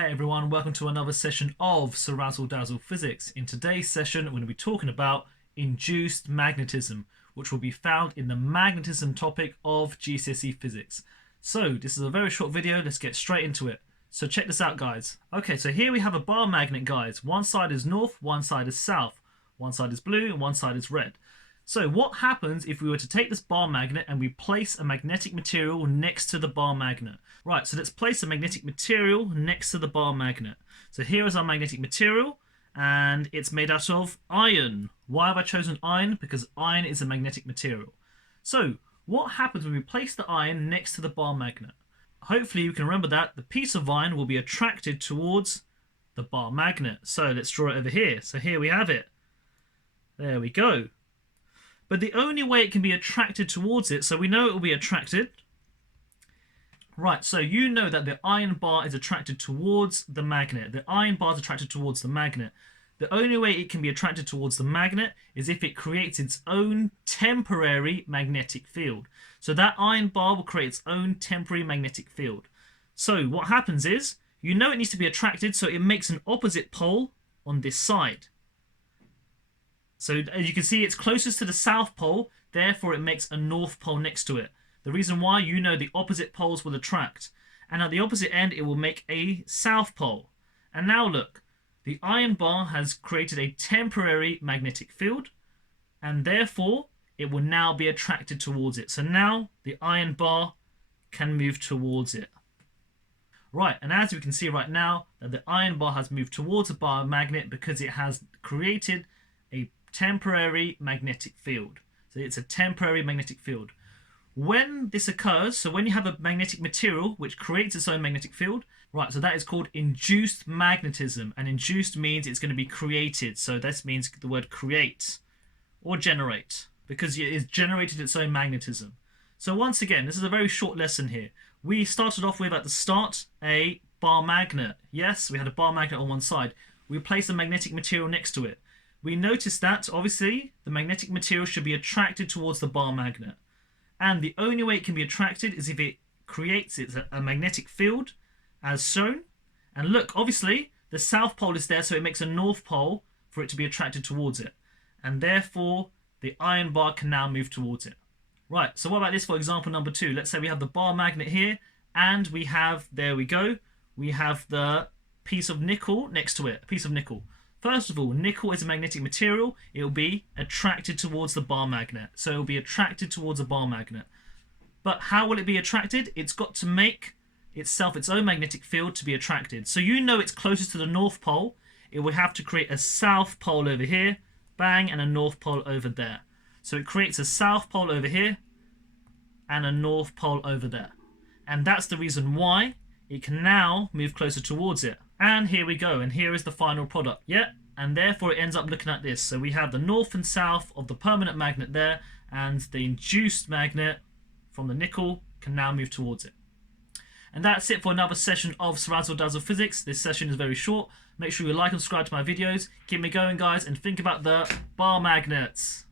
Hey everyone, welcome to another session of CeerazzleDazzle Physics. In today's session, we're going to be talking about induced magnetism, which will be found in the magnetism topic of GCSE Physics. So this is a very short video, let's get straight into it. So check this out, guys. Okay, so here we have a bar magnet, guys. One side is north, one side is south. One side is blue and one side is red. So what happens if we were to take this bar magnet and we place a magnetic material next to the bar magnet? Right, so let's place a magnetic material next to the bar magnet. So here is our magnetic material and it's made out of iron. Why have I chosen iron? Because iron is a magnetic material. So what happens when we place the iron next to the bar magnet? Hopefully you can remember that the piece of iron will be attracted towards the bar magnet. So let's draw it over here. So here we have it. There we go. But the only way it can be attracted towards it, so we know it will be attracted. Right, so you know that the iron bar is attracted towards the magnet. The iron bar is attracted towards the magnet. The only way it can be attracted towards the magnet is if it creates its own temporary magnetic field. So that iron bar will create its own temporary magnetic field. So what happens is, you know it needs to be attracted, so it makes an opposite pole on this side. So as you can see, it's closest to the south pole, therefore it makes a north pole next to it. The reason why, you know the opposite poles will attract. And at the opposite end, it will make a south pole. And now look, the iron bar has created a temporary magnetic field, and therefore it will now be attracted towards it. So now the iron bar can move towards it. Right, and as we can see right now, that the iron bar has moved towards the bar magnet because it has created a temporary magnetic field. So it's a temporary magnetic field. When this occurs, so when you have a magnetic material which creates its own magnetic field, right, so that is called induced magnetism. And induced means it's going to be created. So this means the word create or generate, because it's generated its own magnetism. So once again, this is a very short lesson here. We started off with, at the start, a bar magnet. Yes, we had a bar magnet on one side. We placed a magnetic material next to it. We noticed that, obviously, the magnetic material should be attracted towards the bar magnet. And the only way it can be attracted is if it creates a magnetic field, as shown. And look, obviously, the south pole is there, so it makes a north pole for it to be attracted towards it. And therefore, the iron bar can now move towards it. Right, so what about this for example number 2? Let's say we have the bar magnet here, and we have, there we go, we have the piece of nickel next to it, a piece of nickel. First of all, nickel is a magnetic material. It will be attracted towards the bar magnet. So it will be attracted towards a bar magnet. But how will it be attracted? It's got to make itself its own magnetic field to be attracted. So you know it's closest to the north pole. It will have to create a south pole over here, bang, and a north pole over there. So it creates a south pole over here and a north pole over there. And that's the reason why it can now move closer towards it. And here we go, and here is the final product. Yeah, and therefore it ends up looking like this. So we have the north and south of the permanent magnet there, and the induced magnet from the nickel can now move towards it. And that's it for another session of CeerazzleDazzle Physics. This session is very short. Make sure you like and subscribe to my videos. Keep me going, guys, and think about the bar magnets.